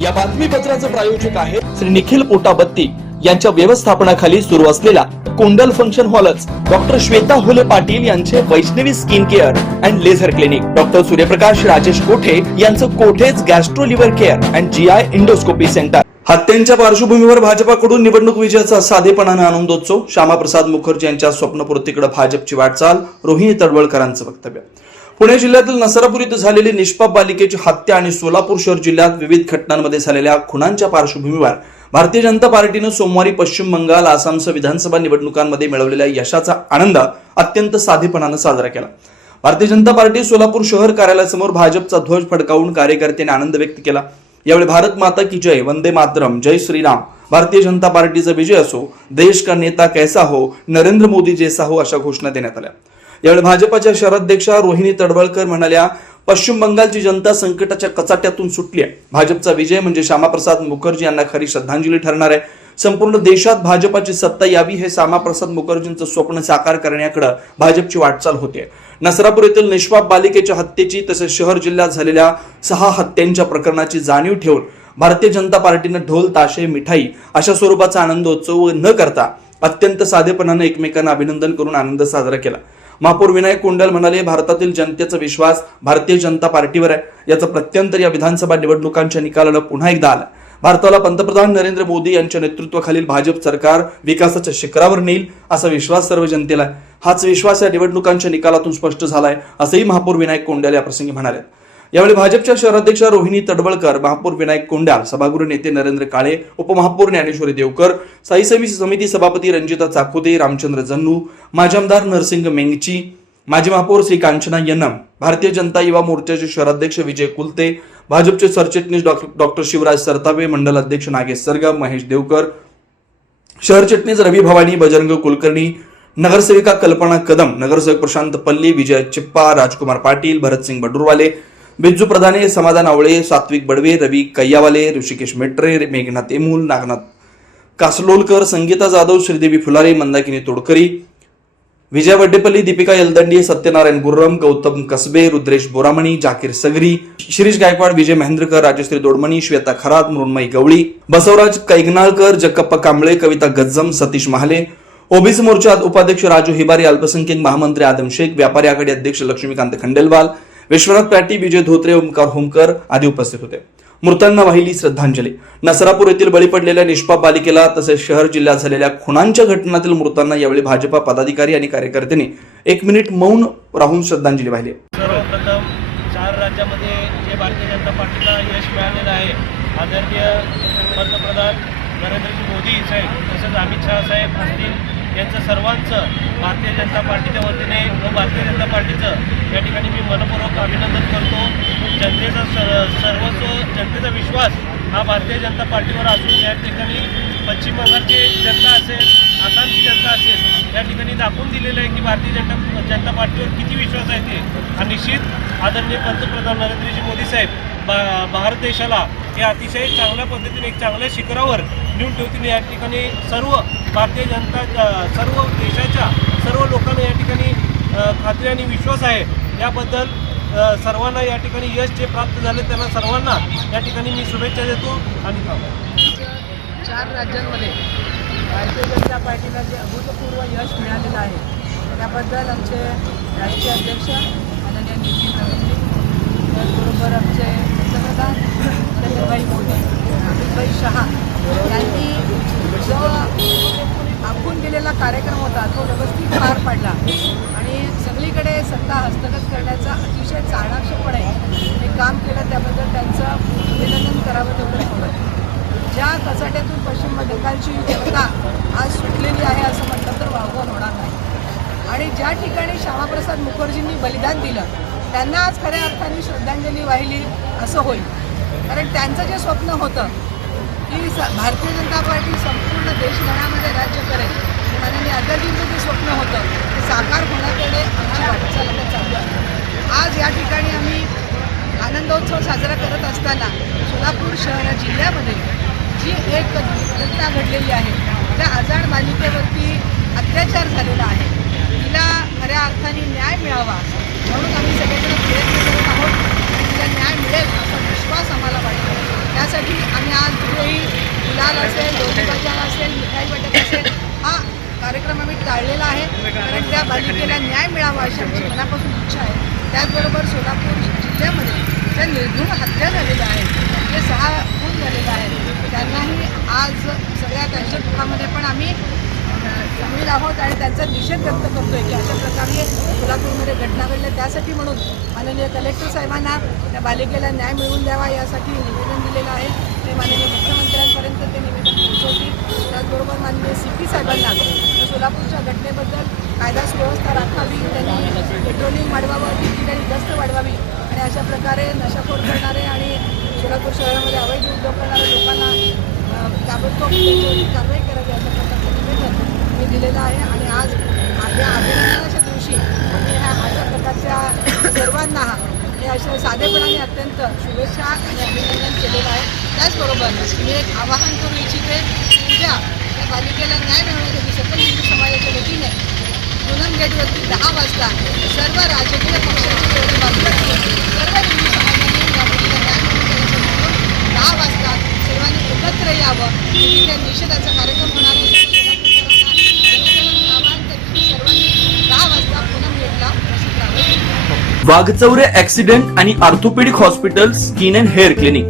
या बातमीपत्राचे प्रायोजक आहे श्री निखिल पोटाबत्ती यांच्या व्यवस्थापनाखाली सुरू असलेला कोंडल फंक्शन हॉलच डॉक्टर श्वेता होले पाटील यांचे Vaishnavi skin care and laser clinic, doctor Suryaprakash Rajesh Kothe यांचं कोठेज gastro liver care and GI endoscopy centre. हत्यांच्या पार्श्वभूमीवर भाजपाकडून निवडणूक विजयाचा साधेपणाने आनंदोत्सव, श्यामाप्रसाद मुखर्जी यांच्या स्वप्नपूर्तीकडे भाजपची वाटचाल, रोहिणी तडवळकरांचं वक्तव्य। पुणे जिल्ह्यातील नसरापूर इथं झालेली निष्पाप बालिकेची हत्या आणि सोलापूर शहर जिल्ह्यात विविध घटनांमध्ये झालेल्या खुनांच्या पार्श्वभूमीवर भारतीय जनता पार्टीने सोमवारी पश्चिम बंगाल, आसामसह विधानसभा निवडणुकांमध्ये मिळवलेल्या यशाचा आनंद अत्यंत साधेपणाने साजरा केला। भारतीय जनता पार्टी सोलापूर शहर कार्यालयासमोर भाजपचा ध्वज फडकावून कार्यकर्त्यांनी आनंद व्यक्त केला। यावेळी भारत माता की जय, वंदे मातरम, जय श्रीराम, भारतीय जनता पार्टीचा विजय असो, देश का नेता कैसा हो, नरेंद्र मोदी जैसा हो अशा घोषणा देण्यात आल्या। यावेळी भाजपाच्या शहराध्यक्षा रोहिणी तडवळकर म्हणाल्या, पश्चिम बंगालची जनता संकटाच्या कचाट्यातून सुटली आहे। भाजपचा विजय म्हणजे श्यामाप्रसाद मुखर्जी यांना खरी श्रद्धांजली ठरणार आहे। संपूर्ण देशात भाजपाची सत्ता यावी हे श्यामाप्रसाद मुखर्जींचं स्वप्न साकार करण्याकडे भाजपची वाटचाल होते। नसरापूर येथील निष्पाप बालिकेच्या हत्येची तसेच शहर जिल्ह्यात झालेल्या 6 हत्यांच्या प्रकरणाची जाणीव ठेवून भारतीय जनता पार्टीने ढोल, ताशे, मिठाई अशा स्वरूपाचा आनंदोत्सव न करता अत्यंत साधेपणाने एकमेकांना अभिनंदन करून आनंद साजरा केला। महापौर विनायक कोंडल म्हणाले, भारतातील जनतेचा विश्वास भारतीय जनता पार्टीवर आहे। याचं प्रत्यंतर या विधानसभा निवडणुकांच्या निकालाला पुन्हा एकदा आलं। भारताला पंतप्रधान नरेंद्र मोदी यांच्या नेतृत्वाखालील भाजप सरकार विकासाच्या शिखरावर नेईल असा विश्वास सर्व जनतेला आहे। हाच विश्वास या निवडणुकांच्या निकालातून स्पष्ट झालाय असंही महापौर विनायक कोंडल या प्रसंगी म्हणाले। यावेळी भाजपच्या शहराध्यक्षा रोहिणी तडवळकर, महापौर विनायक कोंडाल, सभागृह नेते नरेंद्र काळे, उपमहापौर ज्ञानेश्वरी देवकर, स्थायी समिती सभापती रंजिता चाकोते, रामचंद्र जन्नू, माजी आमदार नरसिंग मेंगची, माजी महापौर श्री कांचना यनम, भारतीय जनता युवा मोर्चाचे शहराध्यक्ष विजय कुलते, भाजपचे सरचिटणीस डॉक्टर शिवराज सरतावे, मंडल अध्यक्ष नागेश सरगम, महेश देवकर, शहर चिटणीस रवी भवानी, बजरंग कुलकर्णी, नगरसेविका कल्पना कदम, नगरसेवक प्रशांत पल्ली, विजय चिप्पा, राजकुमार पाटील, भरतसिंग बडुरवाले, बिज्जू प्रधाने, समाधान आवळे, सात्विक बडवे, रवी कैयावाले, ऋषिकेश मेट्रे, मेघनाथ एमूल, नागनाथ कासलोलकर, संगीता जाधव, श्रीदेवी फुलारे, मंदाकिनी तोडकरी, विजय वड्डेपल्ली, दीपिका यलदंडी, सत्यनारायण गुर्रम, गौतम कसबे, रुद्रेश बोरामणी, जाकीर सगरी, शिरीष गायकवाड, विजय महेंद्रकर, राजश्री दोडमणी, श्वेता खरात, मृण्मयी गवळी, बसवराज कैगनाळकर, जगप्पा कांबळे, कविता गज्जम, सतीश महाले, ओबीसी मोर्चा उपाध्यक्ष राजू हिबारी, अल्पसंख्याक महामंत्री आदम शेख, व्यापारी आघाडी अध्यक्ष लक्ष्मीकांत खंडेलवाल, विश्वनाथ पॅटी, विजय धोत्रे, ओमकार होमकर आदी उपस्थित होते। मृतांना वाहिली श्रद्धांजली। नसरापूर येथील बळी पडलेल्या निष्पाप बालिकेला तसेच शहर जिल्ह्यात झालेल्या खुनांच्या घटनांतील मृतांना यावेळी भाजपा पदाधिकारी आणि कार्यकर्त्यांनी 1 मिनिट मौन राहून श्रद्धांजली वाहिली। सर्वप्रथम 4 राज्यामध्ये जे भारतीय जनता पार्टीला यश मिळालेलं आहे, आदरणीय पंतप्रधान नरेंद्रजी मोदी साहेब तसेच अमित शहा साहेब असतील यांचं सर्वांचं भारतीय जनता पार्टीच्या वतीने व भारतीय जनता पार्टीचं या ठिकाणी मी मनपूर्वक अभिनंदन करतो। जनतेचा विश्वास हा भारतीय जनता पार्टीवर असून या ठिकाणी पश्चिम बंगालची जनता असेल, आसामची जनता असेल, या ठिकाणी दाखवून दिलेलं आहे की भारतीय जनता पार्टीवर किती विश्वास आहे ते। हा निश्चित आदरणीय पंतप्रधान नरेंद्रजी मोदी साहेब भारत देशाला हे अतिशय चांगल्या पद्धतीने एक चांगल्या शिखरावर नेऊन ठेवतील। या ठिकाणी सर्व भारतीय जनता सर्व देशाच्या सर्व लोकांना या ठिकाणी खात्री आणि विश्वास आहे। याबद्दल सर्वांना या ठिकाणी यश जे प्राप्त झाले त्यांना सर्वांना या ठिकाणी मी शुभेच्छा देतो। आणि 4 राज्यांमध्ये भारतीय जनता पार्टीला जे अभूतपूर्व यश मिळालेलं आहे त्याबद्दल आमचे राष्ट्रीय अध्यक्ष माननीय नितीन नवीनजी, त्याचबरोबर आमचे पंतप्रधान नरेंद्रभाई मोदी, अमितभाई शहा यांनी जो आखून दिलेला कार्यक्रम होता तो व्यवस्थित पार पाडला आणि सगळीकडे सत्ता हस्तगत करण्याचा अतिशय चाणाक्षपणे हे काम केलं। त्याबद्दल त्यांचं अभिनंदन करावं तेवढं थोडं। ज्या कचाट्यातून पश्चिम बंगालची जनता आज सुटलेली आहे असं म्हटलं तर वावगं होणार नाही। आणि ज्या ठिकाणी श्यामाप्रसाद मुखर्जींनी बलिदान दिलं त्यांना आज खऱ्या अर्थाने श्रद्धांजली वाहिली असं होईल। कारण त्यांचं जे स्वप्न होतं की भारतीय जनता पार्टी संपूर्ण देशभरामध्ये राज्य करेल, माननीय अटलजींचं जे स्वप्न होतं ते साकार होण्याकडे आमची वाटचाल आता चालू आहे। आज या ठिकाणी आम्ही आनंदोत्सव साजरा करत असताना सोलापूर शहर जिल्ह्यामध्ये जी एक घटना घडलेली आहे, त्या आजाड बालिकेवरती अत्याचार झालेला आहे, तिला खऱ्या अर्थाने न्याय मिळावा म्हणून आम्ही सगळेजण प्रयत्न करत आहोत आणि तिला न्याय मिळेल असा विश्वास आम्हाला वाटतो। त्यासाठी आम्ही आज कुठेही गुलाल असेल, लोणी बाजार असेल, मिठाई वाटप असेल, हा कार्यक्रम आम्ही टाळलेला आहे. कारण त्या बालिकेला न्याय मिळावा अशी आमची मनापासून इच्छा आहे. त्याचबरोबर सोलापूर जिल्ह्यामध्ये ज्या निर्घृण हत्या झालेल्या आहेत, जे 6 खून झालेले आहेत, त्यांनाही आज सगळ्या त्यांच्या दुःखामध्ये पण आम्ही सामील आहोत आणि त्यांचा निषेध व्यक्त करतोय की अशा प्रकारे सोलापूरमध्ये घटना घडल्या. त्यासाठी म्हणून माननीय कलेक्टर साहेबांना त्या बालिकेला न्याय मिळवून द्यावा यासाठी निवेदन दिलेलं आहे. ते माननीय मुख्यमंत्र्यांपर्यंत ते निवेदन पोहोचवतील. त्याचबरोबर माननीय CP साहेबांना त्या सोलापूरच्या घटनेबद्दल कायदा सुव्यवस्था राखावी, त्यांनी पेट्रोलिंग वाढवावं, ठिकठिकाणी गस्त वाढवावी आणि अशा प्रकारे नशाखोर करणारे आणि सोलापूर शहरामध्ये अवैध उद्योग करणाऱ्या लोकांना ताबडतोब त्यांच्यावरती कारवाई करावी अशा प्रकारचं निवेदन मी दिलेलं आहे. आणि आज या अभिनंदनाच्या दिवशी आम्ही ह्या अशा प्रकारच्या सर्वांना हे अशा साधेपणाने अत्यंत शुभेच्छा आणि अभिनंदन केलेलं आहे. त्याचबरोबर मी एक आवाहन करू इच्छिते की उद्या या बालिकेला न्याय मिळवण्यासाठी सकल हिंदू समाजाच्या वतीने पूनम गेटवरती 10 वाजता सर्व राजकीय पक्षांची जेवढी बाजूला सर्व हिंदू समाजाने या मुलीला न्याय मिळवून देण्यासाठी 10 वाजता सर्वांनी एकत्र यावं. तिथे निषेधाचा कार्यक्रम होणार आहे. सर्वांनी 10 वाजता पूनम गेटला उपस्थित राहावं. वाघचौरे ऍक्सिडेंट आणि orthopaedic hospital skin and hair clinic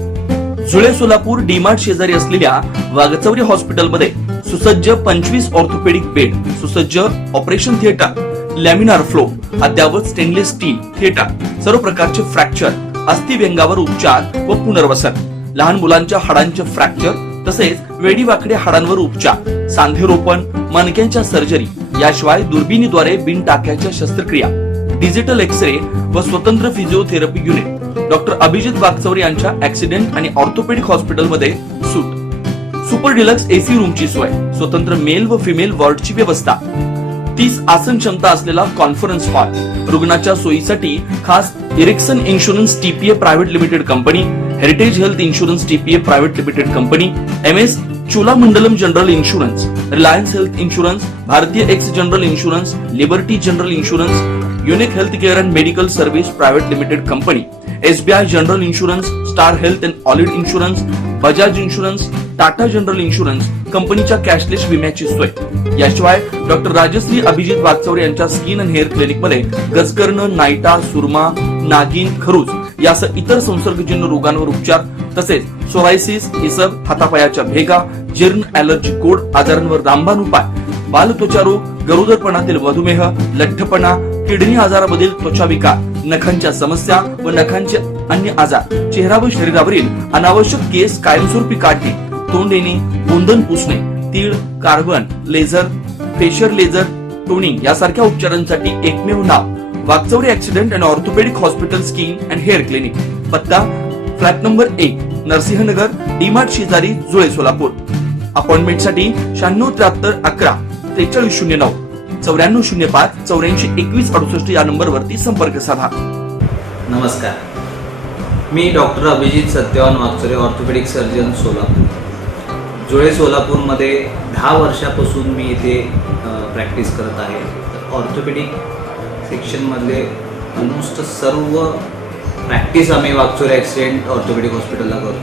जुळे सोलापूर डीमार्ट शेजारी असलेल्या वाघचौरे हॉस्पिटलमध्ये सुसज्ज 25 ऑर्थोपेडिक बेड, सुसज्ज ऑपरेशन थिएटर, लॅमिनार फ्लो, अद्यावत स्टेनलेस स्टील थिएटर, सर्व प्रकारचे फ्रॅक्चर, अस्थिव्यंगावर उपचार व पुनर्वसन, लहान मुलांच्या हाडांचे फ्रॅक्चर तसेच वेडीवाकड्या हाडांवर उपचार, सांधेरोपण, मणक्यांच्या सर्जरी, याशिवाय दुर्बिणीद्वारे बिन टाक्याच्या शस्त्रक्रिया, डिजिटल एक्सरे व स्वतंत्र physiotherapy unit. Doctor Abhijit Waghchaure यांच्या ऍक्सिडेंट आणि ऑर्थोपेडिक हॉस्पिटलमध्ये सूट, सुपर डिलक्स AC रूमची सोय, स्वतंत्र मेल व फिमेल वॉर्डची व्यवस्था, 30 आसन क्षमता असलेला कॉन्फरन्स हॉल, रुग्णाच्या सोयीसाठी खास Ericsson insurance TPA private limited company, heritage health insurance TPA private limited company, MS Cholamandalam general insurance, Reliance health insurance, Bharatiya AXA general insurance, Liberty general insurance, unique health care and medical service private limited company, SBI general insurance, star health and allied insurance, Bajaj insurance, Tata general insurance कंपनीच्या cashless विम्याची सोय. याशिवाय doctor Rajshri Abhijit Waghchaure यांच्या skin and hair clinic मध्ये गजकर्ण, नायटा, सुरमा, नागिन, खरूज यासह इतर संसर्गजन्य रोगांवर उपचार तसेच सोरायसिस, इसब, हातापायाच्या भेगा, जीर्ण, ॲलर्जी, गोड आजारांवर रामबाण उपाय, बालत्वचा रोग, गरोदरपणातील मधुमेह, लठ्ठपणा, किडनी आजारामधील त्वचा विकार, नखांच्या समस्या व नखांचे अन्य आजार, चेहरा व शरीरावरील अनावश्यक केस कायमस्वरूपी काढणे, तोंड येणे, गोंधन पुसणे, तीळ, carbon, laser, facial laser, toning यासारख्या उपचारांसाठी एकमेव नाव Waghchaure accident and orthopaedic hospital skin and hair clinic. पत्ता फ्लॅट नंबर 1, नरसिंहनगर, डीमार्ट शेजारी, जुळे, सोलापूर. अपॉइंटमेंटसाठी 9673 11 4309 9405 84 21 68 या नंबरवरती संपर्क साधा. नमस्कार, मी doctor Abhijit Satyavan Waghchaure, orthopaedic surgeon, Solapur. Jule सोलापूरमध्ये 10 वर्षापासून मी इथे प्रॅक्टिस करत आहे. ऑर्थोपेडिक सेक्शनमधले ऑलमोस्ट सर्व प्रॅक्टिस आम्ही वाघचौरे ॲक्सिडेंट ऑर्थोपेडिक हॉस्पिटलला करतो.